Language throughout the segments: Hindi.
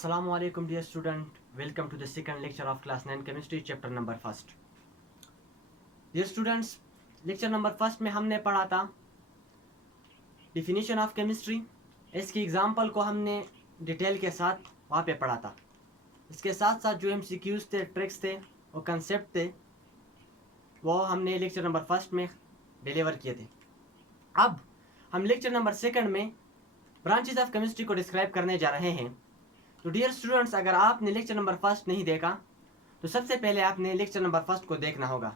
Assalamualaikum dear student, welcome to the second lecture of class 9 chemistry chapter number first. Dear students, lecture number first में हमने पढ़ा था definition of chemistry. इसकी एग्जाम्पल को हमने डिटेल के साथ वहाँ पे पढ़ा था. इसके साथ साथ जो MCQs थे, ट्रिक्स थे और कंसेप्ट थे वो हमने लेक्चर नंबर फर्स्ट में डिलीवर किए थे. अब हम लेक्चर नंबर सेकंड में ब्रांचेस ऑफ केमिस्ट्री को डिस्क्राइब करने जा रहे हैं. तो डियर स्टूडेंट्स, अगर आपने लेक्चर नंबर फर्स्ट नहीं देखा तो सबसे पहले आपने लेक्चर नंबर फर्स्ट को देखना होगा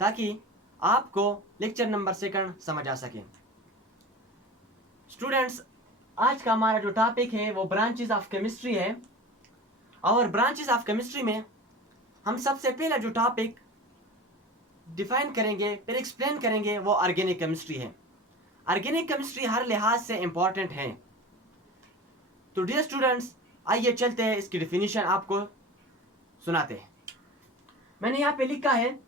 ताकि आपको लेक्चर नंबर सेकंड समझ आ सके. स्टूडेंट्स, आज का हमारा जो टॉपिक है वो ब्रांचेस ऑफ केमिस्ट्री है. और ब्रांचेस ऑफ केमिस्ट्री में हम सबसे पहला जो टॉपिक डिफाइन करेंगे फिर एक्सप्लेन करेंगे वो ऑर्गेनिक केमिस्ट्री है. ऑर्गेनिक केमिस्ट्री हर लिहाज से इंपॉर्टेंट है. तो डियर स्टूडेंट्स, आइए चलते हैं इसकी डिफिनीशन आपको सुनाते हैं. मैंने यहाँ पे लिखा है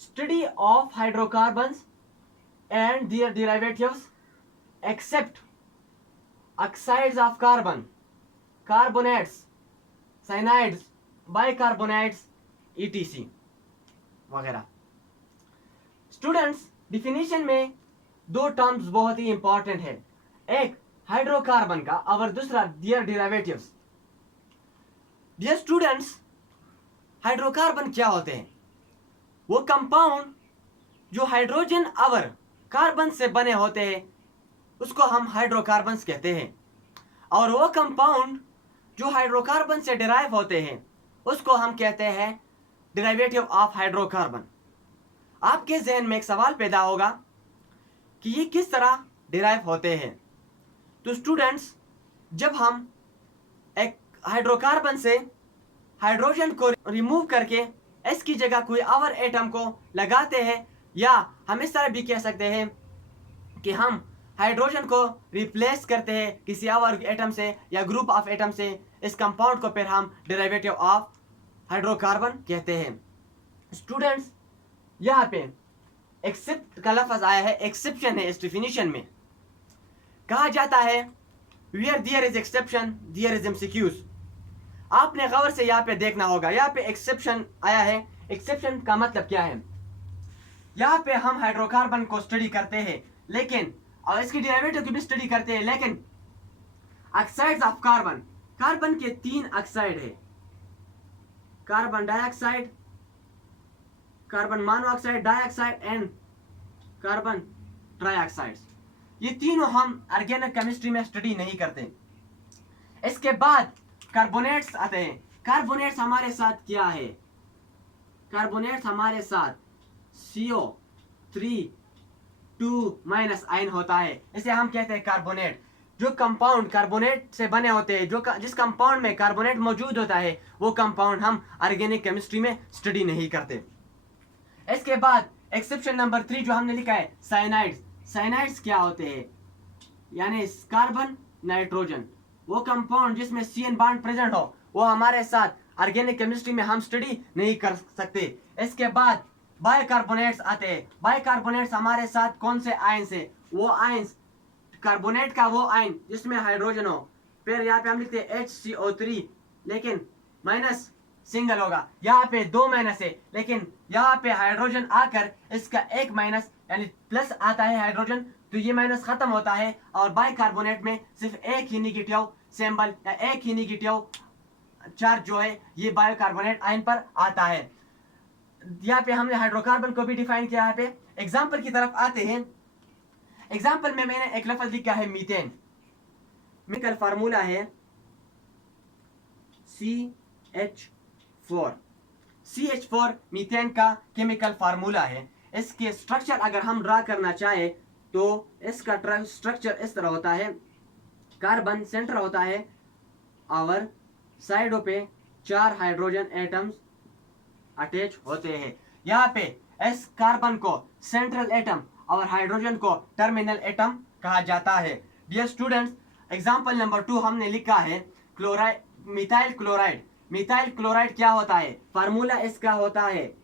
study of hydrocarbons and their derivatives except oxides of carbon, carbonates, cyanides, bicarbonates ETC वगैरह. स्टूडेंट्स, डिफिनीशन में दो टर्म्स बहुत ही इंपॉर्टेंट है, एक हाइड्रोकार्बन का और दूसरा their derivatives. Dear students, hydrocarbon क्या होते हैं? वो कंपाउंड जो हाइड्रोजन और कार्बन से बने होते हैं उसको हम हाइड्रोकार्बन्स कहते हैं. और वो कंपाउंड जो हाइड्रोकार्बन से डिराइव होते हैं उसको हम कहते हैं डेरिवेटिव ऑफ हाइड्रोकार्बन. आपके जहन में एक सवाल पैदा होगा कि ये किस तरह डिराइव होते हैं. तो स्टूडेंट्स, जब हम एक हाइड्रोकार्बन से हाइड्रोजन को रिमूव करके एस की जगह कोई और एटम को लगाते हैं, या हम इस तरह भी कह सकते हैं कि हम हाइड्रोजन को रिप्लेस करते हैं किसी और एटम से या ग्रुप ऑफ एटम से, इस कंपाउंड को फिर हम डेरिवेटिव ऑफ हाइड्रोकार्बन कहते हैं. स्टूडेंट्स, यहाँ पे एक्सेप्ट का लफ्ज आया है, एक्सेप्शन है. इस डिफिनीशन में कहा जाता है where there is exception there is MCQs. आपने गौर से यहाँ पे देखना होगा, यहाँ पे एक्सेप्शन आया है. एक्सेप्शन का मतलब क्या है? यहाँ पे हम हाइड्रोकार्बन को स्टडी करते हैं लेकिन और इसकी डेरिवेटिव की भी स्टडी करते हैं, लेकिन ऑक्साइड्स ऑफ कार्बन, कार्बन के 3 ऑक्साइड है, carbon dioxide, carbon monoxide dioxide and carbon trioxides. ये तीनों हम ऑर्गेनिक केमिस्ट्री में स्टडी नहीं करते. इसके बाद कार्बोनेट्स आते हैं. कार्बोनेट्स हमारे साथ क्या है? कार्बोनेट्स हमारे साथ CO3 आयन होता है, इसे हम कहते हैं कार्बोनेट. जो कंपाउंड कार्बोनेट से बने होते हैं, जो जिस कंपाउंड में कार्बोनेट मौजूद होता है वो कंपाउंड हम ऑर्गेनिक केमिस्ट्री में स्टडी नहीं करते. इसके बाद एक्सेप्शन नंबर 3 जो हमने लिखा है साइनाइड्स. साइनाइड्स क्या होते हैं? यानी कार्बन नाइट्रोजन, वो कंपाउंड जिसमें CN बॉन्ड प्रेजेंट हो वो हमारे साथ ऑर्गेनिक केमिस्ट्री में हम स्टडी नहीं कर सकते. इसके बाद बाइकार्बोनेट्स आते हैं. बाइकार्बोनेट्स हमारे साथ कौन से आयन्स है? वो आयन्स, कार्बोनेट का वो आयन जिसमें हाइड्रोजन हो. फिर यहाँ पे हम लिखते हैं HCO3, लेकिन माइनस सिंगल होगा. यहाँ पे 2 माइनस है लेकिन यहाँ पे हाइड्रोजन आकर इसका एक माइनस यानी प्लस आता है हाइड्रोजन, तो ये माइनस खत्म होता है और बाइकार्बोनेट में सिर्फ एक ही निगेटिव सिंबल या एक ही निगेटिव चार्ज जो है ये बाइकार्बोनेट आयन पर आता है. यहाँ पे हमने हाइड्रोकार्बन को भी डिफाइन किया. यहाँ पे एग्जाम्पल की तरफ आते हैं. एग्जाम्पल में मैंने एक लफ्ज लिखा है मीथेन. केमिकल फार्मूला है CH4. CH4 मीथेन का केमिकल फार्मूला है. इसके स्ट्रक्चर अगर हम ड्रा करना चाहे तो इसका स्ट्रक्चर इस तरह होता है. कार्बन सेंटर होता है और साइडों पे 4 हाइड्रोजन एटम्स अटैच होते हैं. यहाँ पे इस कार्बन को सेंट्रल एटम और हाइड्रोजन को टर्मिनल एटम कहा जाता है. डियर स्टूडेंट्स, एग्जांपल नंबर 2 हमने लिखा है chloride, methyl chloride. Methyl chloride क्या होता है? फार्मूला इसका होता है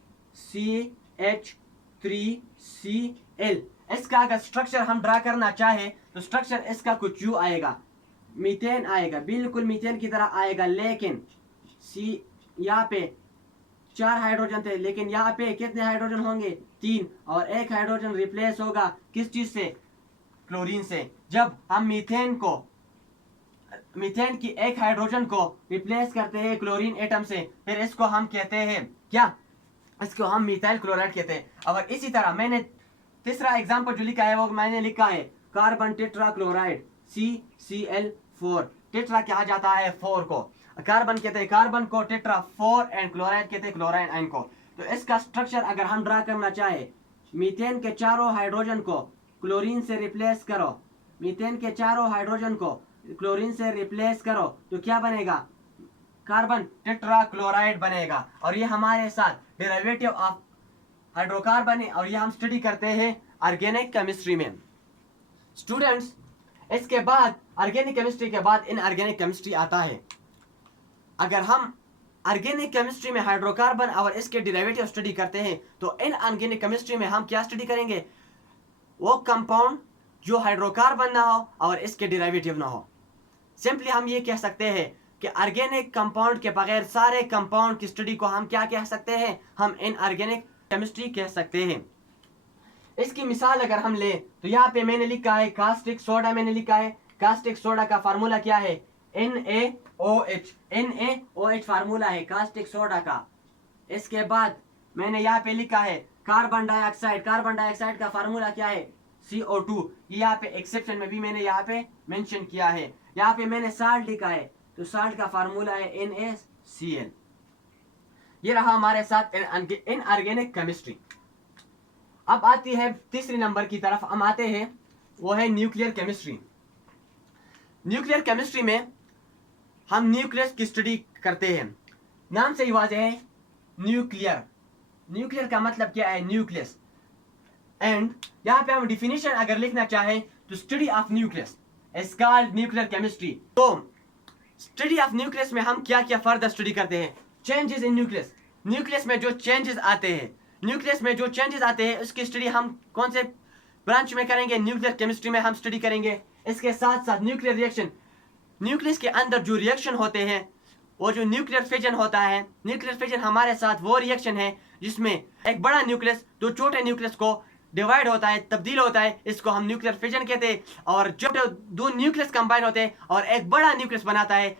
CH3Cl. इसका अगर स्ट्रक्चर हम ड्रा करना चाहे तो स्ट्रक्चर इसका कुछ यूं आएगा. मीथेन आएगा, बिल्कुल मीथेन की तरह आएगा, लेकिन सी यहाँ पे 4 हाइड्रोजन थे, लेकिन यहाँ पे कितने हाइड्रोजन होंगे? 3, और एक हाइड्रोजन रिप्लेस होगा किस चीज से? क्लोरीन से। जब हम मीथेन की एक हाइड्रोजन को रिप्लेस करते हैं क्लोरीन एटम से, फिर इसको हम कहते हैं क्या? इसको हम मिथाइल क्लोराइड कहते हैं। और इसी तरह मैंने तीसरा एग्जांपल जो लिखा है वो मैंने लिखा है carbon tetra chloride, CCl4। Tetra कहा जाता है 4 को, कार्बन कहते हैं कार्बन को, टेट्रा 4, एंड क्लोराइड कहते हैं क्लोराइड आयन को। तो इसका स्ट्रक्चर अगर हम ड्रा करना चाहे, मीथेन के चारों हाइड्रोजन को क्लोरीन से रिप्लेस करो, मीथेन के चारों हाइड्रोजन को क्लोरीन से रिप्लेस करो, तो क्या बनेगा? कार्बन टेट्रा क्लोराइड बनेगा। और ये हमारे साथ डेरिवेटिव ऑफ हाइड्रोकार्बन है, और ये हम स्टडी करते हैं ऑर्गेनिक केमिस्ट्री में। स्टूडेंट्स, इसके बाद ऑर्गेनिक केमिस्ट्री के बाद इनऑर्गेनिक केमिस्ट्री आता है। अगर हम ऑर्गेनिक केमिस्ट्री में हाइड्रोकार्बन और इसके डेरिवेटिव स्टडी करते हैं, तो इनऑर्गेनिक केमिस्ट्री में हम क्या स्टडी करेंगे? वो कंपाउंड जो हाइड्रोकार्बन ना हो और इसके डेरिवेटिव ना हो। सिंपली हम ये कह सकते हैं कि ऑर्गेनिक कंपाउंड के बगैर सारे कंपाउंड की स्टडी को हम क्या कह सकते हैं? हम इनऑर्गेनिक केमिस्ट्री कह सकते हैं। इसकी मिसाल अगर हम ले, तो यहाँ पे मैंने लिखा है कास्टिक सोडा। मैंने लिखा है कास्टिक सोडा का फार्मूला क्या है? NaOH। NaOH फार्मूला है कास्टिक सोडा का। इसके बाद मैंने यहाँ पे लिखा है कार्बन डाइऑक्साइड। कार्बन डाइऑक्साइड का फार्मूला क्या है? CO2। ये यहाँ पे एक्सेप्शन में भी मैंने यहाँ पे मेंशन किया है। यहाँ पे मैंने साल्ट लिखा है, तो साल्ट का फार्मूला है NaCl। ये रहा हमारे साथ इनऑर्गेनिक केमिस्ट्री। अब आती है तीसरी नंबर की तरफ हम आते हैं, वो है न्यूक्लियर केमिस्ट्री। न्यूक्लियर केमिस्ट्री में हम न्यूक्लियस की स्टडी करते हैं। नाम से ही वाज़ेह है, न्यूक्लियर। न्यूक्लियर का मतलब क्या है? न्यूक्लियस। एंड यहाँ पे हम डिफिनेशन अगर लिखना चाहें, तो study of nucleus is called nuclear chemistry. तो स्टडी ऑफ न्यूक्लियस में हम क्या क्या फर्दर स्टडी करते हैं? Changes in nucleus. न्यूक्लियस में जो चेंजेस आते हैं, न्यूक्लियस में जो चेंजेस आते हैं उसकी स्टडी हम कौन से ब्रांच में करेंगे? न्यूक्लियर केमिस्ट्री में हम स्टडी करेंगे। इसके साथ साथ न्यूक्लियर रिएक्शन, न्यूक्लियस के अंदर जो रिएक्शन होते हैं, वो जो न्यूक्लियर फिजन होता है, न्यूक्लियर फिजन हमारे साथ वो रिएक्शन है जिसमें एक बड़ा न्यूक्लियस दो छोटे न्यूक्लियस को डिवाइड होता है, तब्दील होता है, इसको हम न्यूक्लियर फिजन कहते हैं। और जब दो न्यूक्लियस कंबाइन होते हैं और एक बड़ा न्यूक्लियस बनाता है,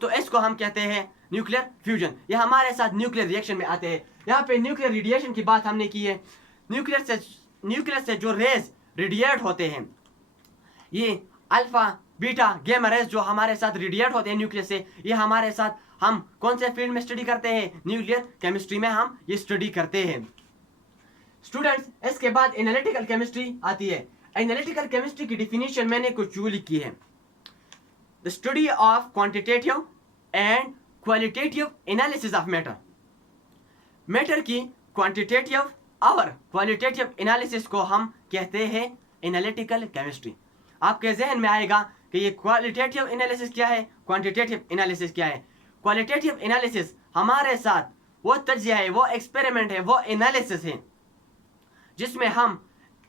तो इसको हम कहते हैं न्यूक्लियर फ्यूजन। ये हमारे साथ न्यूक्लियर रिएक्शन में आते हैं। यहाँ पे न्यूक्लियर रेडिएशन की बात हमने की है। न्यूक्लियर से जो रेज रेडिएट होते हैं, ये अल्फा बीटा गेमा रेज जो हमारे साथ रेडिएट होते हैं न्यूक्लियस से, ये हमारे साथ हम कौन से फील्ड में स्टडी करते हैं? न्यूक्लियर केमिस्ट्री में हम ये स्टडी करते हैं। स्टूडेंट्स, इसके बाद एनालिटिकल केमिस्ट्री आती है। एनालिटिकल केमिस्ट्री की डिफिनेशन मैंने कुछ यूं लिखी है, the study of quantitative and qualitative analysis of matter. Matter की क्वांटिटेटिव और क्वालिटेटिव एनालिसिस को हम कहते हैं एनालिटिकल केमिस्ट्री। आपके जहन में आएगा कि ये क्वालिटेटिव एनालिसिस क्या है, क्वांटिटेटिव एनालिसिस क्या है। क्वालिटेटिव एनालिसिस हमारे साथ वो तज्जिया है, वो एक्सपेरिमेंट है, वो एनालिसिस है जिसमें हम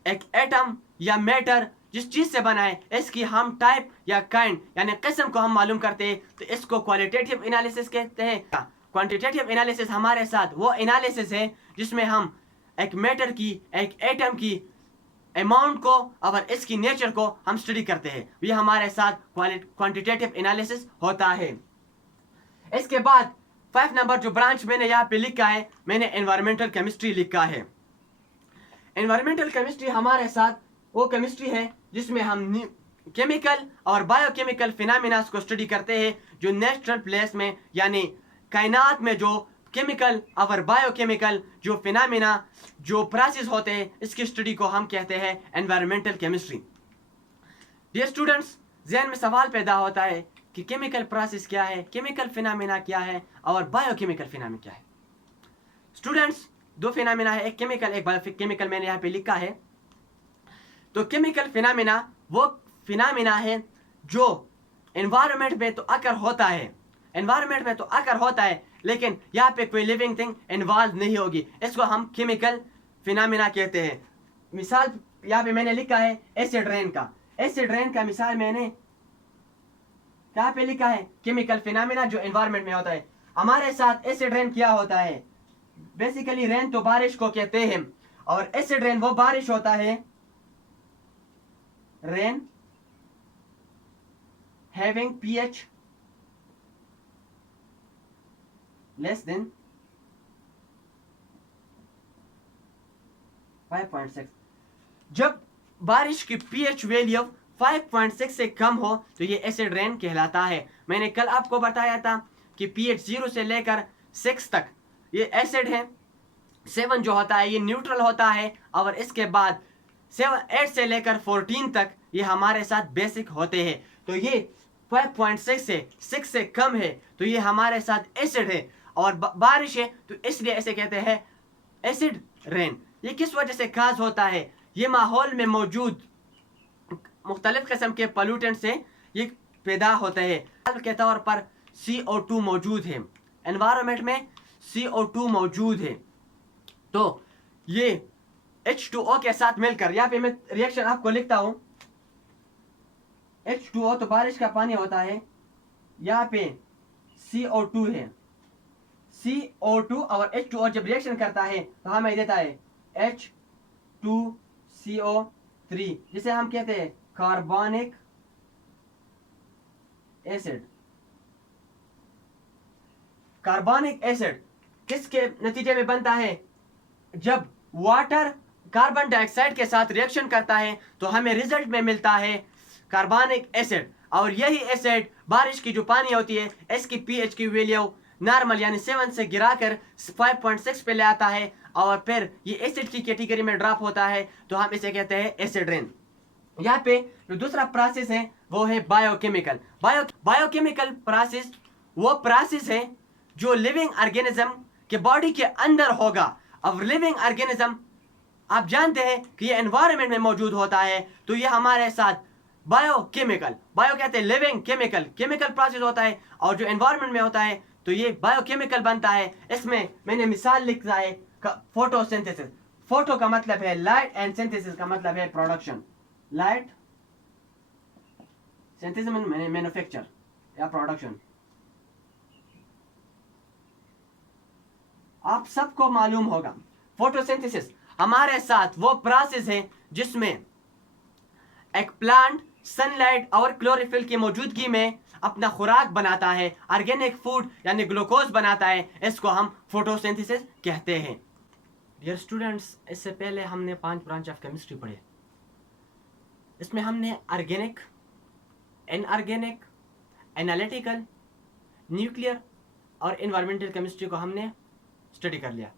एक एटम या मैटर जिस चीज से बना है, इसकी हम टाइप या काइंड यानी किस्म को हम मालूम करते हैं, तो इसको क्वालिटेटिव एनालिसिस कहते हैं। क्वांटिटेटिव एनालिसिस हमारे साथ वो एनालिसिस है जिसमें हम एक मैटर की, एक एटम की अमाउंट को और इसकी नेचर को हम स्टडी करते हैं। ये हमारे साथ क्वांटिटेटिव एनालिसिस होता है। इसके बाद 5 नंबर जो ब्रांच मैंने यहाँ पे लिखा है, मैंने एनवायरमेंटल केमिस्ट्री लिखा है। एनवायरमेंटल केमिस्ट्री हमारे साथ वो केमिस्ट्री है जिसमें हम केमिकल और बायोकेमिकल फिनोमेना को स्टडी करते हैं, जो नेचुरल प्लेस में यानी कायनात में जो केमिकल और बायोकेमिकल जो फिनोमेना जो प्रोसेस होते हैं, इसकी स्टडी को हम कहते हैं एनवायरमेंटल केमिस्ट्री। डियर स्टूडेंट्स, जहन में सवाल पैदा होता है कि केमिकल प्रोसेस क्या है, केमिकल फिनोमेना क्या है और बायोकेमिकल फिनोमेना क्या है। स्टूडेंट्स, 2 फिनोमेना है, एक केमिकल एक बायोकेमिकल, मैंने यहाँ पे लिखा है। तो केमिकल फिनोमेना वो फिनोमेना है जो एनवायरनमेंट में तो अकर होता है, एनवायरनमेंट में तो अकर होता है, लेकिन यहाँ पे कोई लिविंग थिंग इन्वॉल्व नहीं होगी, इसको हम केमिकल फिनोमेना कहते हैं। मिसाल यहाँ पे मैंने लिखा है एसिड रेन का। एसिड रेन का मिसाल मैंने यहाँ पे लिखा है केमिकल फिनोमेना जो एनवायरनमेंट में होता है। हमारे साथ एसिड रेन क्या होता है? बेसिकली रेन तो बारिश को कहते हैं, और एसिड रेन वो बारिश होता है, rain having pH less than 5.6। जब बारिश की pH वैल्यू 5.6 से कम हो तो ये एसिड रेन कहलाता है। मैंने कल आपको बताया था कि pH 0 से लेकर 6 तक ये एसिड है, 7 जो होता है ये न्यूट्रल होता है, और इसके बाद 8 से लेकर 14 तक ये हमारे साथ बेसिक होते हैं। तो ये 5.6 से 6 से कम है तो ये हमारे साथ एसिड है, और बारिश है तो इसलिए ऐसे कहते हैं एसिड रेन। ये किस वजह से खास होता है? ये माहौल में मौजूद मुख्तलिफ किस्म के पोल्यूटेंट से ये पैदा होते हैं। के तौर पर CO2 मौजूद है, एनवायरनमेंट में CO2 मौजूद है, तो ये H2O के साथ मिलकर, यहाँ पे मैं रिएक्शन आपको लिखता हूं, H2O तो बारिश का पानी होता है, यहाँ पे CO2 है, CO2 और H2O जब रिएक्शन करता है तो हमें देता है H2CO3, जिसे हम कहते हैं कार्बोनिक एसिड। कार्बोनिक एसिड किसके नतीजे में बनता है? जब वाटर कार्बन डाइऑक्साइड के साथ रिएक्शन करता है तो हमें रिजल्ट में मिलता है कार्बोनिक एसिड, और यही एसिड बारिश की जो पानी होती है इसकी pH की वैल्यू नॉर्मल यानी 7 से गिराकर 5.6 पे ले आता है, और फिर ये एसिड की कैटेगरी में ड्रॉप होता है, तो हम इसे कहते हैं एसिड रेन। यहाँ पे जो दूसरा प्रोसेस है वो है बायोकेमिकल। बायोकेमिकल प्रोसेस वो प्रोसेस है जो लिविंग ऑर्गेनिज्म के बॉडी के अंदर होगा। अब लिविंग ऑर्गेनिज्म आप जानते हैं कि ये एनवायरनमेंट में मौजूद होता है, तो ये हमारे साथ बायोकेमिकल, बायो कहते हैं लिविंग, केमिकल केमिकल प्रोसेस होता है, और जो एनवायरनमेंट में होता है तो ये बायोकेमिकल बनता है। इसमें मैंने मिसाल लिखा है फोटोसिंथेसिस। फोटो का मतलब है लाइट एंड सिंथेसिस का मतलब है प्रोडक्शन। लाइट, सिंथेसिस मैंने मैन्युफैक्चर या प्रोडक्शन। आप सबको मालूम होगा फोटोसिंथेसिस हमारे साथ वो प्रोसेस है जिसमें एक प्लांट सनलाइट और क्लोरोफिल की मौजूदगी में अपना खुराक बनाता है, ऑर्गेनिक फूड यानी ग्लूकोज बनाता है, इसको हम फोटोसिंथेसिस कहते हैं। डियर स्टूडेंट्स, इससे पहले हमने 5 ब्रांच ऑफ केमिस्ट्री पढ़े। इसमें हमने ऑर्गेनिक, इनऑर्गेनिक, एनालिटिकल, न्यूक्लियर और एनवायरमेंटल केमिस्ट्री को हमने स्टडी कर लिया।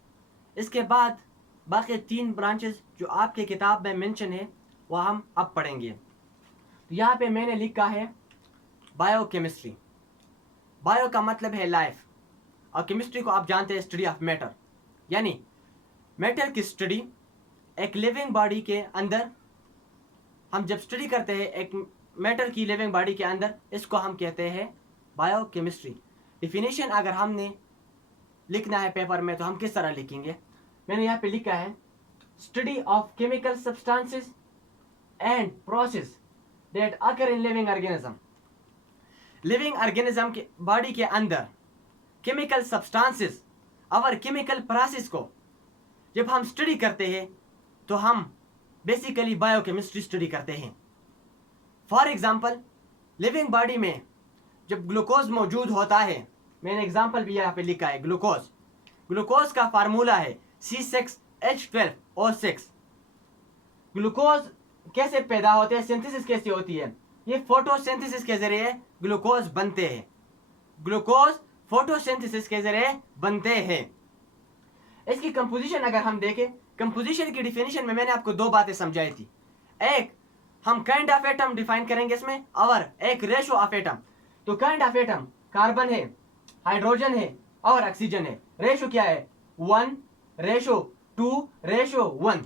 इसके बाद बाकी 3 ब्रांचेस जो आपके किताब में मेंशन है वह हम अब पढ़ेंगे। तो यहाँ पे मैंने लिखा है बायोकेमिस्ट्री। बायो का मतलब है लाइफ, और केमिस्ट्री को आप जानते हैं स्टडी ऑफ मैटर, यानी मैटर की स्टडी। एक लिविंग बॉडी के अंदर हम जब स्टडी करते हैं एक मैटर की लिविंग बॉडी के अंदर, इसको हम कहते हैं बायोकेमिस्ट्री। डिफिनेशन अगर हमने लिखना है पेपर में तो हम किस तरह लिखेंगे? मैंने यहाँ पे लिखा है study of chemical substances and process that occur in living organism. Living organism के बॉडी के अंदर केमिकल सब्सटेंसेस और केमिकल प्रोसेस को जब हम स्टडी करते हैं तो हम बेसिकली बायोकेमिस्ट्री स्टडी करते हैं। फॉर एग्जांपल, लिविंग बॉडी में जब ग्लूकोज मौजूद होता है, मैंने एग्जांपल भी यहाँ पे लिखा है ग्लूकोज। ग्लूकोज का फार्मूला है C6H12O6। ग्लूकोज कैसे पैदा होते हैं, सिंथेसिस कैसे होती है? ये फोटोसिंथेसिस के जरिए ग्लूकोज बनते हैं। ग्लूकोज फोटोसिंथेसिस के जरिए बनते हैं। इसकी कंपोजिशन अगर हम देखें, कंपोजिशन की डिफिनेशन में मैंने आपको 2 बातें समझाई थी। एक हम काइंड ऑफ एटम डिफाइन करेंगे इसमें, और एक रेशो ऑफ एटम। तो काइंड ऑफ एटम कार्बन है, हाइड्रोजन है और ऑक्सीजन है। रेशो क्या है? 1:2:1।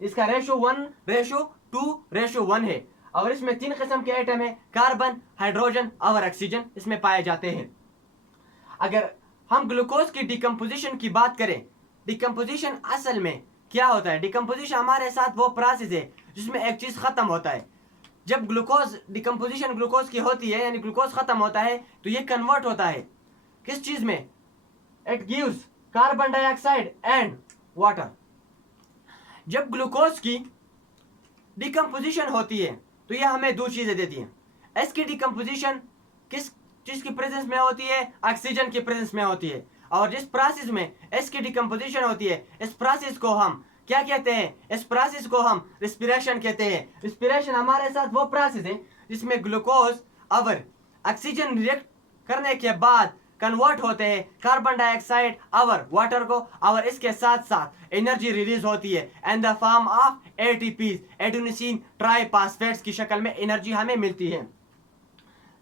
इसका रेशो 1:2:1 है, और इसमें 3 किस्म के एटम है, कार्बन, हाइड्रोजन और ऑक्सीजन इसमें पाए जाते हैं। अगर हम ग्लूकोज की डिकम्पोजिशन की बात करें, डिकम्पोजिशन असल में क्या होता है? डिकम्पोजिशन हमारे साथ वो प्रोसेस है जिसमें एक चीज खत्म होता है। जब ग्लूकोज डिकम्पोजिशन ग्लूकोज की होती है यानी ग्लूकोज खत्म होता है तो ये कन्वर्ट होता है किस चीज में? It gives carbon dioxide and water. जब ग्लूकोज की डिकम्पोजिशन होती है तो ये हमें दो चीजें देती हैं। इसकी डिकम्पोजिशन किस चीज की प्रेजेंस में होती है? ऑक्सीजन की प्रेजेंस में होती है। और जिस प्रोसेस में इसकी डिकम्पोजिशन होती है इस प्रोसेस को हम क्या कहते हैं? इस प्रोसेस को हम रिस्पिरेशन कहते हैं। रिस्पिरेशन हमारे साथ वो प्रोसेस है जिसमें ग्लूकोज और ऑक्सीजन रिएक्ट करने के बाद कन्वर्ट होते हैं कार्बन डाइऑक्साइड और वाटर को, और इसके साथ साथ एनर्जी रिलीज होती है in the form of ATPs, adenosine triphosphates की शक्ल में एनर्जी हमें मिलती है।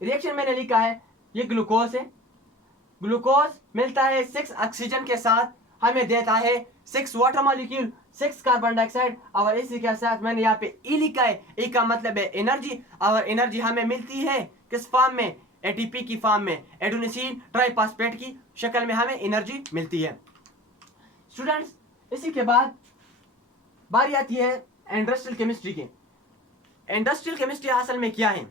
रिएक्शन मैंने लिखा है, ये ग्लूकोज है, ग्लूकोज मिलता है 6 ऑक्सीजन के साथ, हमें देता है 6 वाटर मॉलिक्यूल, 6 कार्बन डाइऑक्साइड, और इसी के साथ मैंने यहाँ पे ई लिखा है। ई का मतलब है एनर्जी, और एनर्जी हमें मिलती है किस फॉर्म में? एटीपी की फॉर्म में, एडेनोसिन ट्राइफॉस्फेट की शक्ल में हमें एनर्जी मिलती है। स्टूडेंट्स, इसी के बाद बारी आती है इंडस्ट्रियल केमिस्ट्री की। इंडस्ट्रियल केमिस्ट्री असल में क्या है?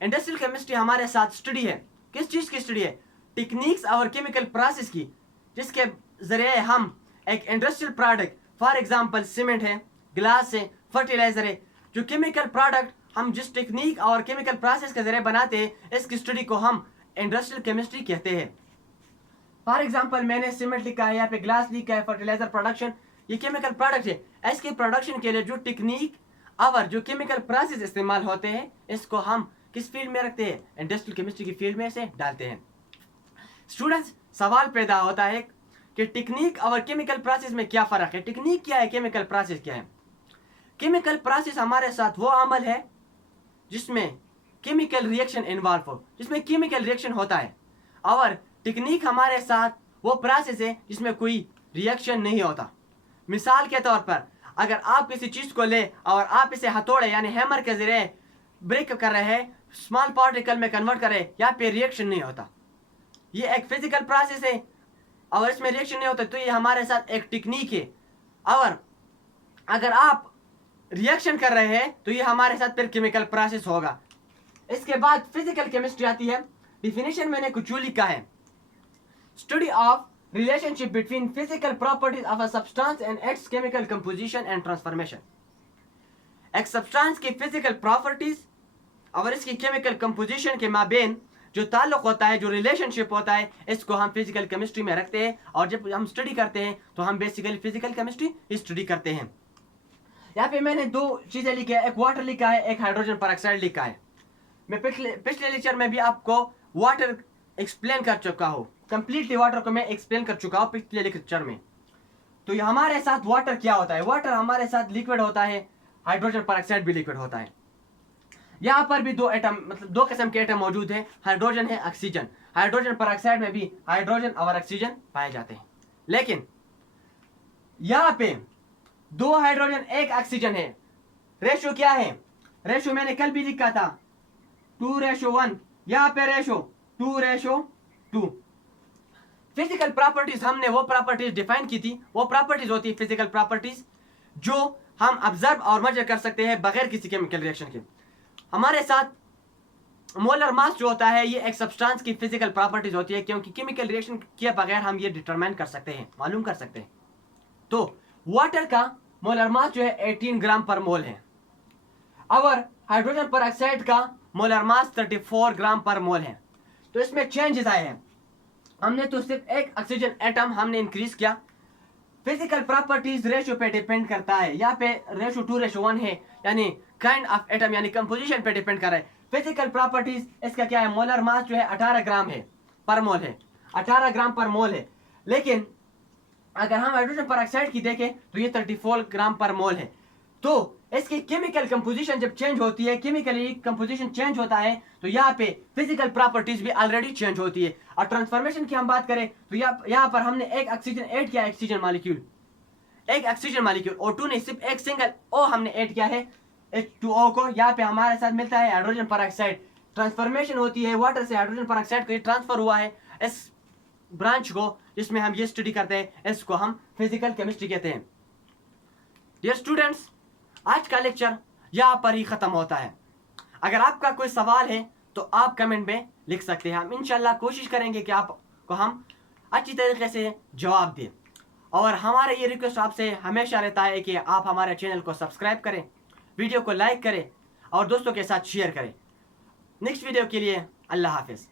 इंडस्ट्रियल केमिस्ट्री हमारे साथ स्टडी है, किस चीज की स्टडी है? टेक्निक्स और केमिकल प्रोसेस की, जिसके जरिए हम एक industrial product, for example cement है, ग्लास है, फर्टिलाइजर है, जो केमिकल प्रोडक्ट हम जिस टेक्निक और केमिकल प्रोसेस के जरिए बनाते हैं इसकी स्टडी को हम इंडस्ट्रियल केमिस्ट्री कहते हैं। फॉर एग्जांपल मैंने सीमेंट लिखा है, यहाँ पे ग्लास लिखा है, फर्टिलाइजर प्रोडक्शन, ये केमिकल प्रोडक्ट है। इसके प्रोडक्शन के लिए जो टेक्निक और जो केमिकल प्रोसेस इस्तेमाल होते हैं इसको हम किस फील्ड में रखते हैं? इंडस्ट्रियल केमिस्ट्री की फील्ड में से डालते हैं। स्टूडेंट्स, सवाल पैदा होता है कि टेक्निक और केमिकल प्रोसेस में क्या फर्क है? टेक्निक क्या है, केमिकल प्रोसेस क्या है? केमिकल प्रोसेस हमारे साथ वो अमल है जिसमें केमिकल रिएक्शन इन्वॉल्व हो, जिसमें केमिकल रिएक्शन होता है, और टेक्निक हमारे साथ वो प्रोसेस है जिसमें कोई रिएक्शन नहीं होता। मिसाल के तौर पर अगर आप किसी चीज को ले और आप इसे हथौड़े यानी हैमर के जरिए ब्रेक कर रहे हैं, स्मॉल पार्टिकल में कन्वर्ट कर रहे हैं, यहाँ पे रिएक्शन नहीं होता। ये एक फिजिकल प्रोसेस है और इसमें रिएक्शन नहीं होता, तो ये हमारे साथ एक टेक्निक है। और अगर आप रिएक्शन कर रहे हैं तो ये हमारे साथ फिर केमिकल प्रोसेस होगा। इसके बाद फिजिकल केमिस्ट्री आती है। डिफिनेशन मैंने कुछ लिखा है, study of relationship between physical properties of a substance and it's chemical composition and transformation. एक सब्सटेंस की फिजिकल प्रॉपर्टीज और इसकी केमिकल कंपोजिशन के माबेन जो ताल्लुक होता है, जो रिलेशनशिप होता है, इसको हम फिजिकल केमिस्ट्री में रखते हैं। और जब हम स्टडी करते हैं तो हम बेसिकली फिजिकल केमिस्ट्री स्टडी करते हैं। यहाँ पे मैंने दो चीजें लिखी है, एक वाटर लिखा है, एक हाइड्रोजन पेरोक्साइड लिखा है। मैं पिछले लेक्चर में भी आपको वाटर एक्सप्लेन कर चुका हूँ, कंप्लीटली वाटर को मैं एक्सप्लेन कर चुका हूँ पिछले लेक्चर में। तो ये हमारे साथ वाटर क्या होता है? वाटर हमारे साथ लिक्विड होता है, हाइड्रोजन पेरोक्साइड भी लिक्विड होता है। यहाँ पर भी दो एटम, मतलब दो किस्म के एटम मौजूद है, हाइड्रोजन है, ऑक्सीजन। हाइड्रोजन पेरोक्साइड में भी हाइड्रोजन और ऑक्सीजन पाए जाते हैं, लेकिन यहाँ पे 2 हाइड्रोजन 1 ऑक्सीजन है। रेशो क्या है? रेशो मैंने कल भी लिखा था 2:1, यहाँ पे रेशो 2:2। फिजिकल प्रॉपर्टीज, हमने वो प्रॉपर्टीज डिफाइन की थी, वो प्रॉपर्टीज होती है फिजिकल प्रॉपर्टीज जो हम ऑब्जर्व और मेजर कर सकते हैं बगैर किसी केमिकल रिएक्शन के। हमारे साथ मोलर मास जो होता है ये एक सब्सटेंस की फिजिकल प्रॉपर्टीज होती है, क्योंकि केमिकल रिएक्शन किए बगैर हम ये डिटरमाइन कर सकते हैं, मालूम कर सकते हैं। तो वाटर का मोलर मास जो है 18 ग्राम पर मोल है, और हाइड्रोजन पेरोक्साइड का मोलर मास 34 ग्राम पर मोल है। तो इसमें चेंजेस आए हैं। हमने तो सिर्फ एक ऑक्सीजन एटम हमने इंक्रीज किया। फिजिकल प्रॉपर्टीज रेशियो पे डिपेंड करता है। यहाँ पे रेशियो 2:1 है, यानी काइंड ऑफ एटम यानी कंपोजिशन पे डिपेंड कर रहा है। फिजिकल प्रॉपर्टीज इसका क्या है? मोलर मास जो है 18 ग्राम है पर मोल है, 18 ग्राम पर मोल है। लेकिन अगर हम हाइड्रोजन पेरोक्साइड की देखें तो ये 34 ग्राम पर मोल है। तो इसकी केमिकल कंपोजिशन जब चेंज होती है, केमिकली कंपोजिशन चेंज होता है, तो यहाँ पे फिजिकल प्रॉपर्टीज भी ऑलरेडी चेंज होती है। और ट्रांसफॉर्मेशन की हम बात करें तो यहाँ पर हमने एक ऑक्सीजन ऐड किया, ऑक्सीजन मॉलिक्यूल, एक ऑक्सीजन मॉलिक्यूल O2 नहीं, सिर्फ एक सिंगल O हमने ऐड किया है H2O को। यहाँ पे हमारे साथ मिलता है हाइड्रोजन पेरोक्साइड। ट्रांसफॉर्मेशन होती है वाटर से हाइड्रोजन पेरोक्साइड को, ट्रांसफर हुआ है इस ब्रांच को जिसमें हम ये स्टडी करते हैं, इसको हम फिजिकल केमिस्ट्री कहते हैं। डियर स्टूडेंट्स, आज का लेक्चर यहाँ पर ही खत्म होता है। अगर आपका कोई सवाल है तो आप कमेंट में लिख सकते हैं। हम इंशाल्लाह कोशिश करेंगे कि आपको हम अच्छी तरीके से जवाब दें। और हमारा ये रिक्वेस्ट आपसे हमेशा रहता है कि आप हमारे चैनल को सब्सक्राइब करें, वीडियो को लाइक करें और दोस्तों के साथ शेयर करें। नेक्स्ट वीडियो के लिए अल्लाह हाफिज़।